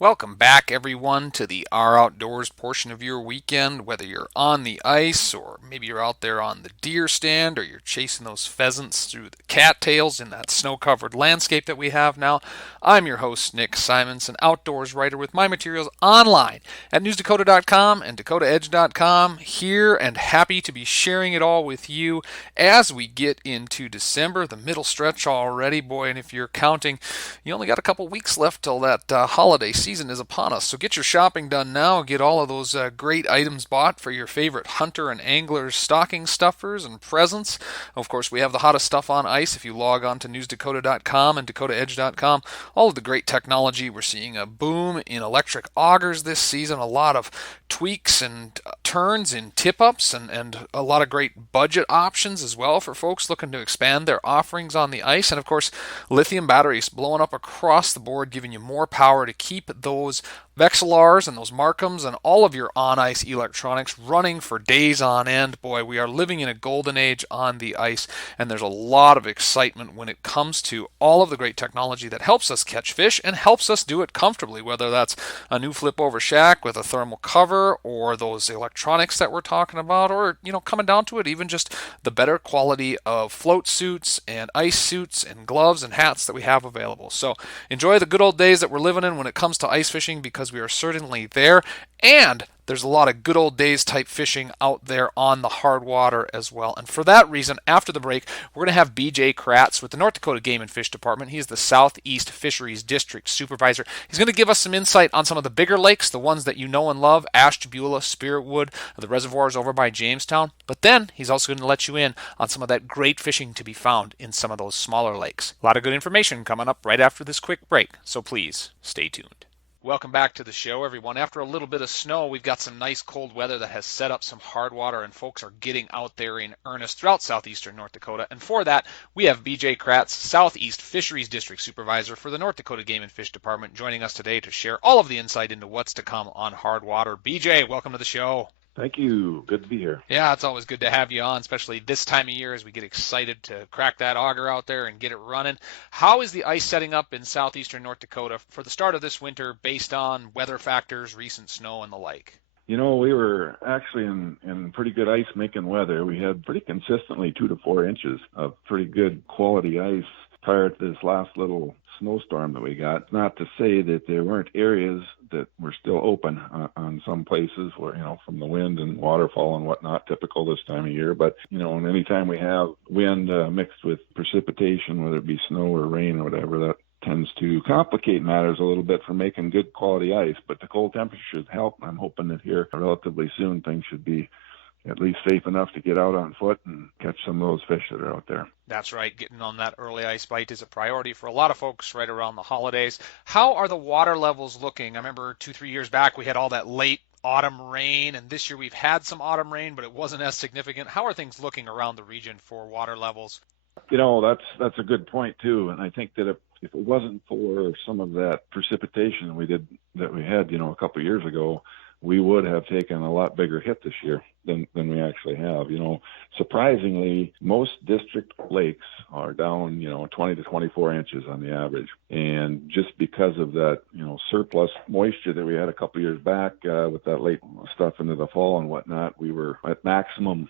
Welcome back, everyone, to the Our Outdoors portion of your weekend. Whether you're on the ice, or maybe you're out there on the deer stand, or you're chasing those pheasants through the cattails in that snow-covered landscape that we have now, I'm your host, Nick Simons, an outdoors writer with my materials online at newsdakota.com and dakotaedge.com. Here and happy to be sharing it all with you as we get into December, the middle stretch already. Boy, and if you're counting, you only got a couple weeks left till that holiday season is upon us. So get your shopping done now. Get all of those great items bought for your favorite hunter and angler stocking stuffers and presents. Of course, we have the hottest stuff on ice. If you log on to newsdakota.com and dakotaedge.com, all of the great technology. We're seeing a boom in electric augers this season, a lot of tweaks and turns in tip-ups, and a lot of great budget options as well for folks looking to expand their offerings on the ice. And of course, lithium batteries blowing up across the board, giving you more power to keep those Vexilars and those Markhams and all of your on-ice electronics running for days on end. Boy, we are living in a golden age on the ice, and there's a lot of excitement when it comes to all of the great technology that helps us catch fish and helps us do it comfortably, whether that's a new flip-over shack with a thermal cover, or those electronics that we're talking about, or, coming down to it, even just the better quality of float suits and ice suits and gloves and hats that we have available. So enjoy the good old days that we're living in when it comes to ice fishing, because we are certainly there, and there's a lot of good old days type fishing out there on the hard water as well. And for that reason, after the break, we're going to have BJ Kratz with the North Dakota Game and Fish Department. He is the Southeast Fisheries District Supervisor. He's going to give us some insight on some of the bigger lakes, the ones that you know and love, Ashtabula, Spiritwood, the reservoirs over by Jamestown. But then he's also going to let you in on some of that great fishing to be found in some of those smaller lakes. A lot of good information coming up right after this quick break, so please stay tuned. Welcome back to the show, everyone. After a little bit of snow, we've got some nice cold weather that has set up some hard water, and folks are getting out there in earnest throughout southeastern North Dakota. And for that, we have BJ Kratz, Southeast Fisheries District Supervisor for the North Dakota Game and Fish Department, joining us today to share all of the insight into what's to come on hard water. BJ, welcome to the show. Thank you. Good to be here. Yeah, it's always good to have you on, especially this time of year as we get excited to crack that auger out there and get it running. How is the ice setting up in southeastern North Dakota for the start of this winter based on weather factors, recent snow, and the like? We were actually in pretty good ice making weather. We had pretty consistently 2 to 4 inches of pretty good quality ice prior to this last little snowstorm that we got. Not to say that there weren't areas that were still open on some places where, from the wind and waterfall and whatnot, typical this time of year. But, and anytime we have wind mixed with precipitation, whether it be snow or rain or whatever, that tends to complicate matters a little bit for making good quality ice. But the cold temperatures help. I'm hoping that here relatively soon things should be at least safe enough to get out on foot and catch some of those fish that are out there. That's right. Getting on that early ice bite is a priority for a lot of folks right around the holidays. How are the water levels looking? I remember 2-3 years back we had all that late autumn rain, and this year we've had some autumn rain, but it wasn't as significant. How are things looking around the region for water levels? That's a good point too, and I think that if it wasn't for some of that precipitation we had, a couple of years ago, we would have taken a lot bigger hit this year than we actually have. Surprisingly, most district lakes are down, 20 to 24 inches on the average. And just because of that, surplus moisture that we had a couple of years back with that late stuff into the fall and whatnot, we were at maximum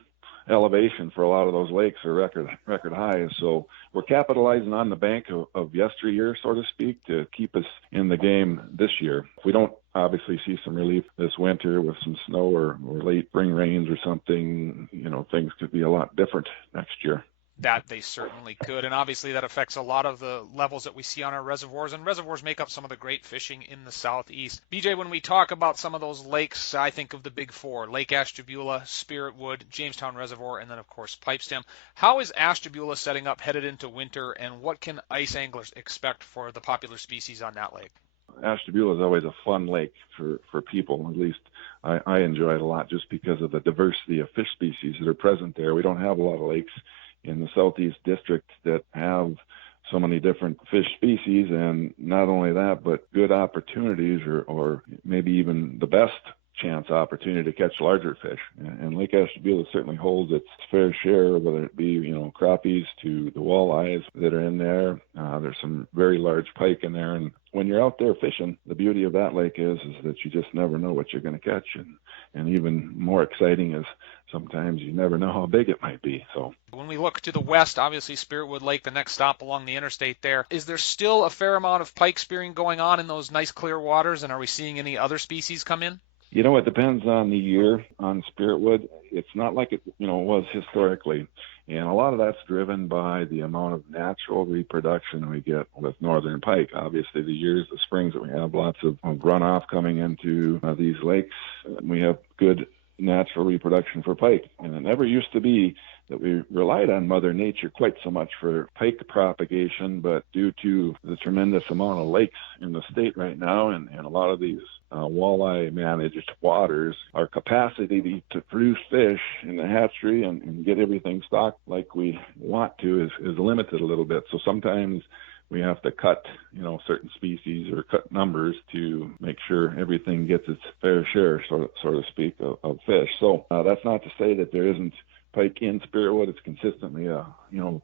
elevation for a lot of those lakes are record highs. So we're capitalizing on the bank of yesteryear, so to speak, to keep us in the game this year. If we don't obviously see some relief this winter with some snow or late spring rains or something, things could be a lot different next year. That they certainly could, and obviously that affects a lot of the levels that we see on our reservoirs, and reservoirs make up some of the great fishing in the southeast. BJ, when we talk about some of those lakes, I think of the big four: Lake Ashtabula, Spiritwood, Jamestown Reservoir, and then of course Pipestem. How is Ashtabula setting up headed into winter, and what can ice anglers expect for the popular species on that lake? Ashtabula is always a fun lake for people. At least I enjoy it a lot just because of the diversity of fish species that are present there. We don't have a lot of lakes in the Southeast District that have so many different fish species, and not only that, but good opportunities or maybe even the best chance opportunity to catch larger fish. And Lake Ashtabula certainly holds its fair share, whether it be, crappies to the walleyes that are in there. There's some very large pike in there. And when you're out there fishing, the beauty of that lake is that you just never know what you're going to catch. And even more exciting is sometimes you never know how big it might be. So when we look to the west, obviously Spiritwood Lake, the next stop along the interstate there, is there still a fair amount of pike spearing going on in those nice clear waters, and are we seeing any other species come in? It depends on the year on Spiritwood. It's not like it, was historically. And a lot of that's driven by the amount of natural reproduction we get with northern pike. Obviously, the springs that we have lots of runoff coming into these lakes, we have good natural reproduction for pike. And it never used to be that we relied on Mother Nature quite so much for pike propagation, but due to the tremendous amount of lakes in the state right now and a lot of these walleye managed waters, our capacity to produce fish in the hatchery and get everything stocked like we want to is limited a little bit. So sometimes we have to cut, certain species or cut numbers to make sure everything gets its fair share, so to speak, of fish. So that's not to say that there isn't pike in Spiritwood. It's consistently a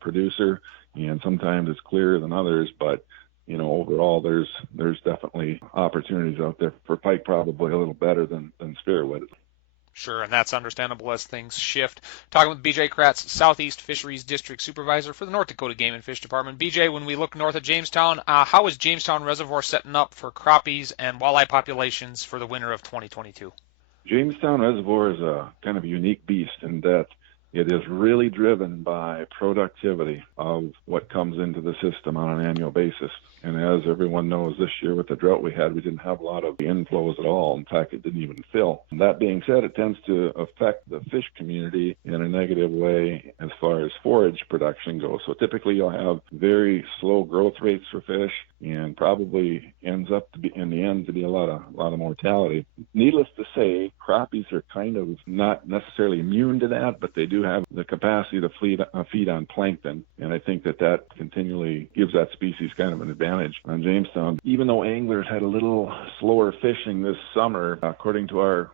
producer, and sometimes it's clearer than others, but overall there's definitely opportunities out there for pike, probably a little better than Spiritwood. Sure, and that's understandable as things shift. Talking with BJ Kratz, Southeast Fisheries District Supervisor for the North Dakota Game and Fish Department. BJ, when we look north of Jamestown, how is Jamestown Reservoir setting up for crappies and walleye populations for the winter of 2022? Jamestown Reservoir is a kind of unique beast in that it is really driven by productivity of what comes into the system on an annual basis. And as everyone knows, this year with the drought we had, we didn't have a lot of inflows at all. In fact, it didn't even fill. And that being said, it tends to affect the fish community in a negative way as far as forage production goes. So typically you'll have very slow growth rates for fish, and probably ends up to be, in the end, to be a lot of mortality. Needless to say, crappies are kind of not necessarily immune to that, but they do have the capacity to feed on plankton. And I think that continually gives that species kind of an advantage on Jamestown. Even though anglers had a little slower fishing this summer, according to our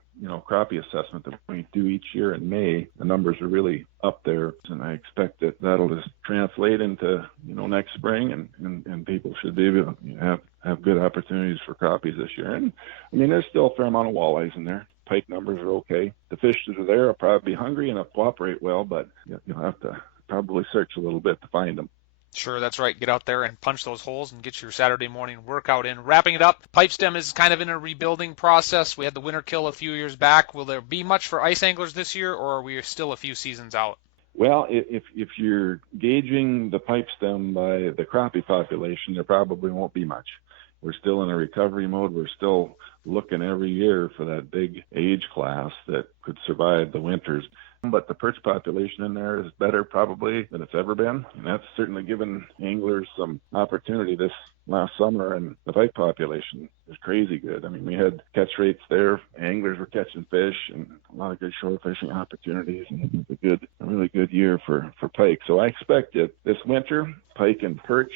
crappie assessment that we do each year in May, the numbers are really up there, and I expect that that'll just translate into next spring, and people should be able to have good opportunities for crappies this year. And I mean, there's still a fair amount of walleyes in there. Pike numbers are okay. The fish that are there will probably be hungry and cooperate well, but you'll have to probably search a little bit to find them. Sure, that's right. Get out there and punch those holes and get your Saturday morning workout in. Wrapping it up, Pipestem is kind of in a rebuilding process. We had the winter kill a few years back. Will there be much for ice anglers this year, or are we still a few seasons out? Well, if you're gauging the pipestem by the crappie population, there probably won't be much. We're still in a recovery mode. We're still looking every year for that big age class that could survive the winters. But the perch population in there is better probably than it's ever been. And that's certainly given anglers some opportunity this last summer. And the pike population is crazy good. I mean, we had catch rates there. Anglers were catching fish and a lot of good shore fishing opportunities. And it was a really good year for pike. So I expect that this winter, pike and perch,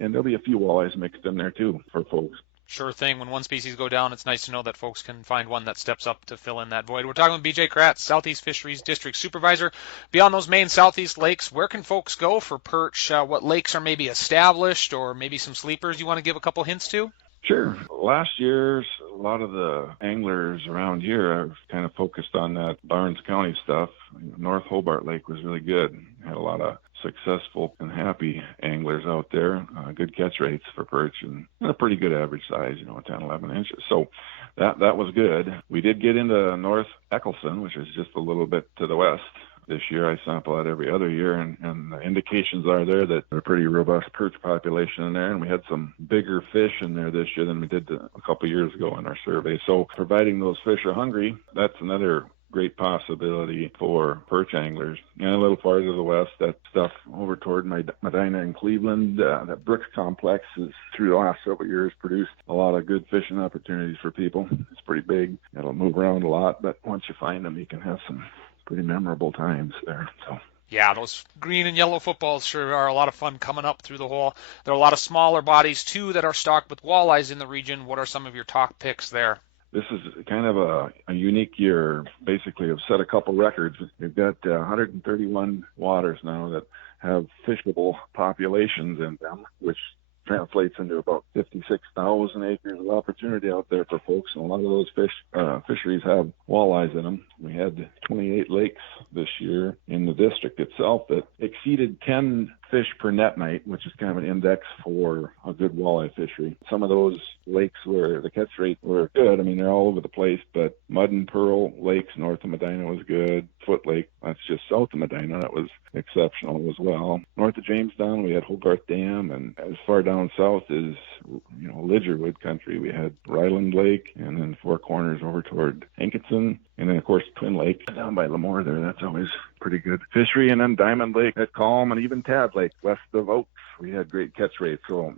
and there'll be a few walleyes mixed in there too for folks. Sure thing. When one species go down, it's nice to know that folks can find one that steps up to fill in that void. We're talking with BJ Kratz, Southeast Fisheries District Supervisor. Beyond those main Southeast lakes, where can folks go for perch? What lakes are maybe established, or maybe some sleepers you want to give a couple hints to? Sure. Last year, a lot of the anglers around here have kind of focused on that Barnes County stuff. North Hobart Lake was really good. Had a lot of successful and happy anglers out there, good catch rates for perch, and a pretty good average size, 10, 11 inches. So that was good. We did get into North Eccleston, which is just a little bit to the west. This year, I sample that every other year, and the indications are there that there's a pretty robust perch population in there, and we had some bigger fish in there this year than we did a couple of years ago in our survey. So providing those fish are hungry, that's another great possibility for perch anglers. And a little farther to the west, that stuff over toward Medina and Cleveland, that Brooks complex is through the last several years produced a lot of good fishing opportunities for people. It's pretty big. It'll move around a lot, but once you find them, you can have some pretty memorable times there. So yeah, those green and yellow footballs sure are a lot of fun coming up through the hole. There are a lot of smaller bodies too that are stocked with walleyes in the region. What are some of your top picks there? This is kind of a unique year. Basically, I've set a couple records. We've got 131 waters now that have fishable populations in them, which translates into about 56,000 acres of opportunity out there for folks. And a lot of those fisheries have walleyes in them. We had 28 lakes this year in the district itself that exceeded 10 fish per net night, which is kind of an index for a good walleye fishery. Some of those lakes where the catch rate were good. I mean, they're all over the place, but Mud and Pearl Lakes north of Medina was good. Foot Lake, that's just south of Medina, that was exceptional as well. North of Jamestown, we had Hogarth Dam, and as far down south as Lidgerwood country, we had Ryland Lake, and then Four Corners over toward Hankinson, and then of course Twin Lake down by Lemoore there. That's always pretty good fishery. And then Diamond Lake at Calm, and even Tad Lake west of Oaks, we had great catch rates. So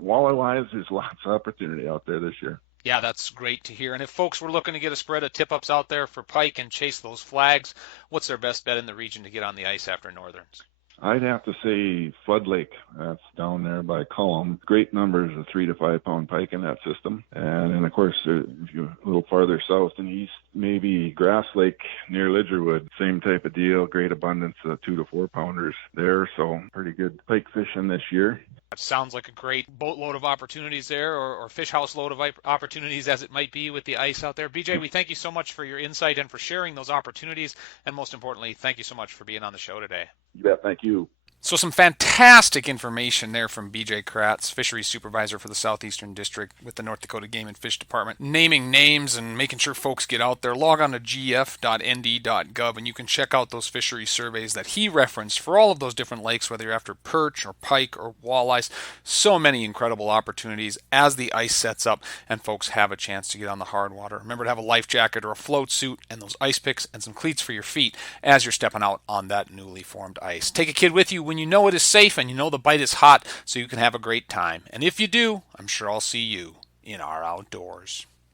walleye wise, there's lots of opportunity out there this year. Yeah, that's great to hear. And if folks were looking to get a spread of tip-ups out there for pike and chase those flags, what's their best bet in the region to get on the ice after Northerns? I'd have to say Flood Lake. That's down there by Cullum. Great numbers of 3 to 5 pound pike in that system. And then, of course, if you're a little farther south and east, maybe Grass Lake near Lidgerwood. Same type of deal. Great abundance of 2 to 4 pounders there. So pretty good pike fishing this year. That sounds like a great boatload of opportunities there, or fish house load of opportunities as it might be with the ice out there. BJ, we thank you so much for your insight and for sharing those opportunities. And most importantly, thank you so much for being on the show today. You bet. Thank you. So some fantastic information there from BJ Kratz, Fisheries Supervisor for the Southeastern District with the North Dakota Game and Fish Department, naming names and making sure folks get out there. Log on to gf.nd.gov and you can check out those fishery surveys that he referenced for all of those different lakes, whether you're after perch or pike or walleyes. So many incredible opportunities as the ice sets up and folks have a chance to get on the hard water. Remember to have a life jacket or a float suit and those ice picks and some cleats for your feet as you're stepping out on that newly formed ice. Take a kid with you when you know it is safe and you know the bite is hot so you can have a great time. And if you do, I'm sure I'll see you in our outdoors.